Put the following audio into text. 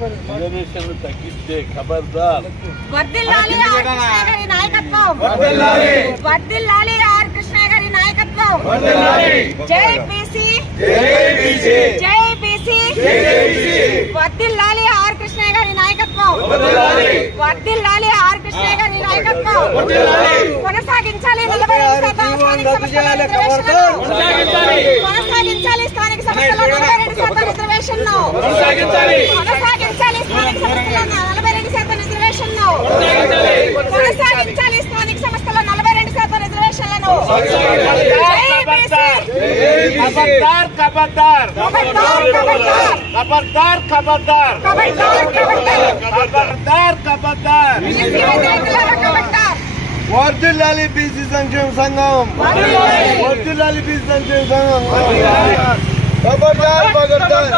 రిజర్వేషన్లు తగ్గిస్తే ఖబర్దార్. వర్ధిల్లాలి ఆర్ కృష్ణ గారి నాయకత్వం. వర్ధిల్లాలి. వర్ధిల్లాలి ఆర్ కృష్ణ గారి నాయకత్వం. వర్ధిల్లాలి. జై బీసీ. జై బీసీ. జై బీసీ. జై బీసీ. వర్ధిల్లాలి ఆర్ కృష్ణ గారి నాయకత్వం. వర్ధిల్లాలి. వర్ధిల్లాలి ఆర్ కృష్ణ గారి నాయకత్వం. వర్ధిల్లాలి. కొనసాగించాలి 45% స్థానిక సంస్థల రిజర్వేషన్లను. కొనసాగించాలి. కొనసాగించాలి స్థానిక సంస్థల 42% రిజర్వేషన్ను. కొనసాగించాలి. కొనసాగించాలి స్థానిక సంస్థల 42% రిజర్వేషన్ను. కొనసాగించాలి స్థానిక సంస్థల 42% రిజర్వేషన్లను. ఖబర్దార్ ఖబర్దార్ ఖబర్దార్ ఖబర్దార్ ఖబర్దార్ ఖబర్దార్ ఖబర్దార్. వర్ధిల్లాలి బీసీ సంక్షేమ సంఘం. వర్ధిల్లాలి బీసీ సంక్షేమ సంఘం. ఖబర్దార్ ఖబర్దార్.